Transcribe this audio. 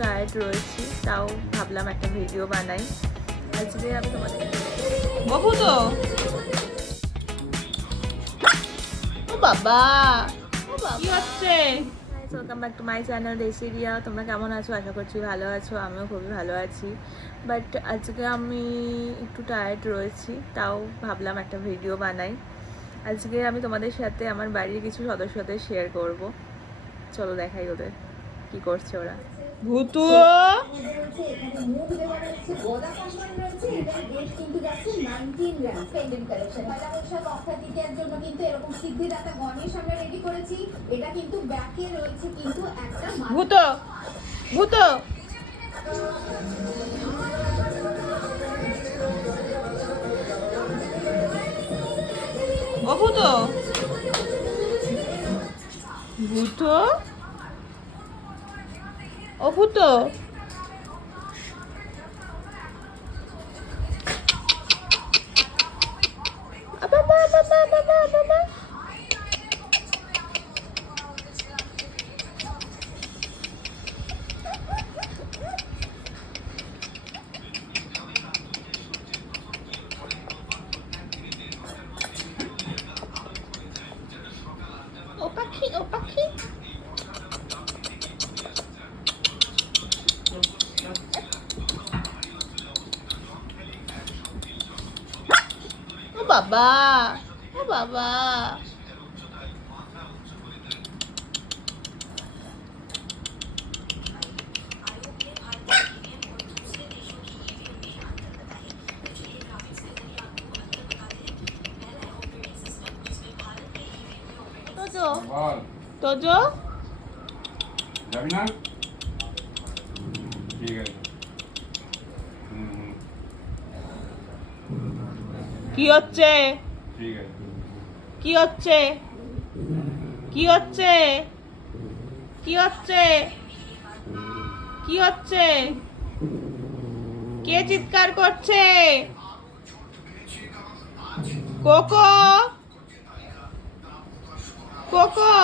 Tired রয়েছি, তাও ভাবলাম একটা ভিডিও বানাই। আজকে আমি তোমাদের বাবু তো ও বাবা কি হচ্ছে। Welcome back to my channel দেশি রিয়া। তোমরা কেমন আছো? আশা করছি ভালো আছো, আমিও খুবই ভালো আছি। বাট আজকে আমি একটু টায়ার্ড রয়েছি, তাও ভাবলাম একটা ভিডিও বানাই। আজকে আমি তোমাদের সাথে আমার বাড়ির কিছু সদস্যদের শেয়ার করব। চলো দেখাই ওদের কি করছে ওরা। ভূতু ভূত ভূত ও ভূত ভূত ও ভূত বাবা বাবা বাবা বাবা ও পাখি ও পাখি ও বাবা ও বাবা তোজো তোজো যাবি না? ঠিক আছে। কি হচ্ছে ঠিক আছে। কি হচ্ছে কি হচ্ছে কি হচ্ছে কি হচ্ছে? কে চিৎকার করছে? Cocoa cocoa